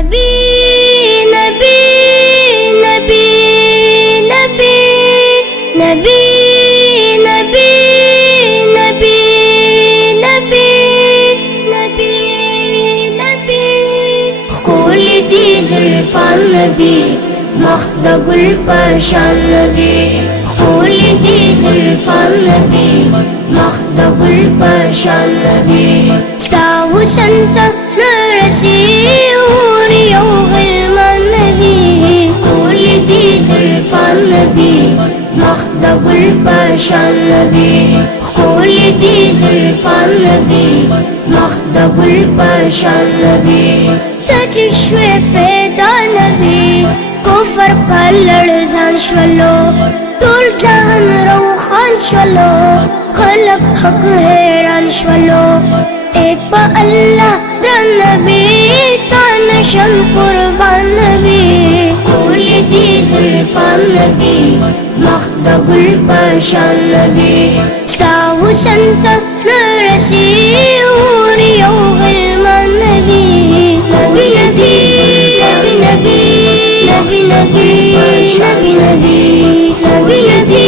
نبي نبي نبي نبي نبي نبي نبي نبي نبي نبي كل دي زلفان نبي مخدب البشر نبي كل دي زلفان نبي مخدب البشر نبي تاو سنت نرسي وريو غلمان نبي كل دي زلفان نبي مخدب البشر نبي كل دي زلفان نبي مخدب البشر نبي تجشوي پیدا نبي کفر پلڑ زان شولو طول جهان روخان شولو خلق حق حیران شولو اے پا اللہ رن نبی تان شم قربان نبی کول دی زلفان نبی مخدب البشر نبی تاو سنت نرسی وریو غلمان نبی نبی نبی نبی نبی نبی نبی نبی نبی نبی نبی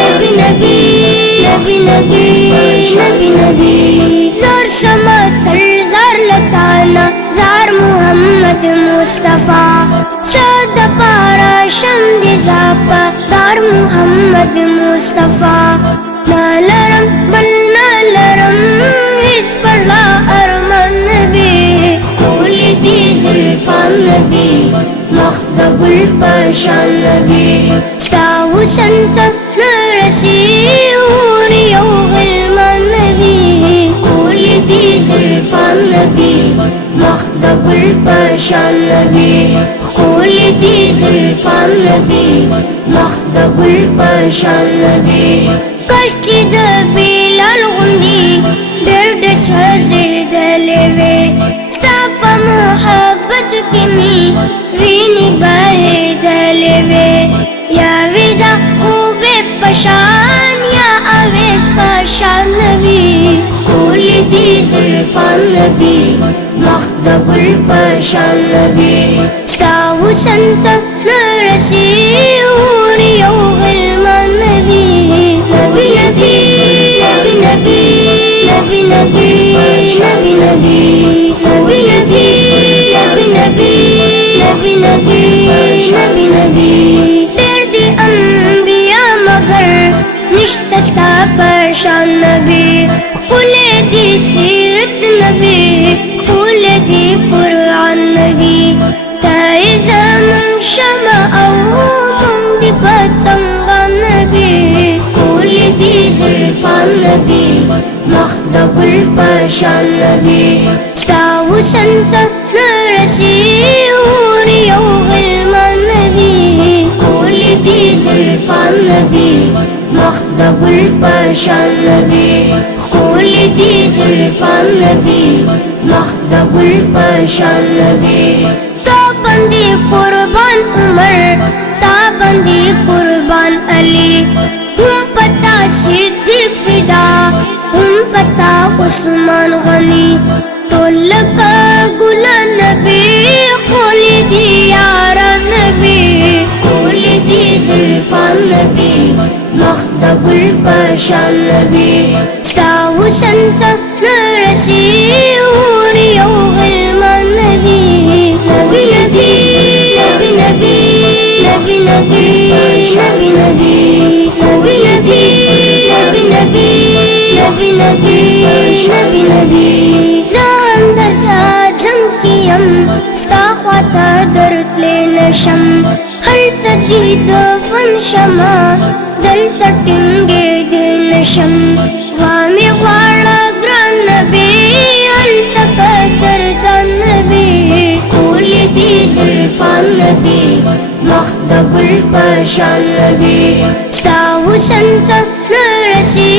نبی نبی نبی نبی نبی زار شمتل زار لتانا زار محمد مصطفیٰ ساد پارا شمد زاپا زار محمد مصطفیٰ نالرم بل نالرم اس پر لا ارمان نبی کول دی زلفان نبی مخدب البشر نبی تاو سنت نرسی وريو غلمان نبی کول دی زلفان نبی مخدب البشر نبی کول دی زلفان نبی مخدب البشر نبی کشتی د بلال غندی ډېر ډېر سوځېدلې وې ستا په محبت کې مې وینې بهېدلې وې یا ودا خوبې په شان یا اویس په شان نبي کول دي زلفان نبي مخدب البشر نبي ستا وسنت نرسي وريو غلمان نبي نبي نبي نبي نبي نبي نبي نبي نبي نبي نبي نبي نبي نبي نبي نبي نبي دردی انبیاء مگر نشتستا پرشان نبی کول دی سیرت نبی کول دی قرآن نبی تای زمان شمع او من دی پتنگان نبی کول دی زلفان نبی مخدب البشر نبی تاو سنت نرسی وريو غلمان نبی کول دی زلفان نبی مخدب البشر نبی کول دی زلفان نبی مخدب البشر نبی تا بندی قربان عمر تا بندی قربان علی ہم پتا صدیق فدا ہم پتا عثمان غنی تولکا گلا نبی کول دی یارا نبی کول دی زلفان نبی مخدب البشر نبی تاو سنت نرسی وريو غلمان نبی نبی نبی نبی نبی نبی نبی نبی نبی نبی نبی نبی نبی نبی نبی نبی نبی زان درتا جنکیم ستا خواتا درتلی نشم هل تدید فن شما دل تٹنگے دے نشم وامی غواړه ګران نبی هل تک دردان نبی کول دی زلفان نبی مخدب البشر نبی تاو سنت نرسی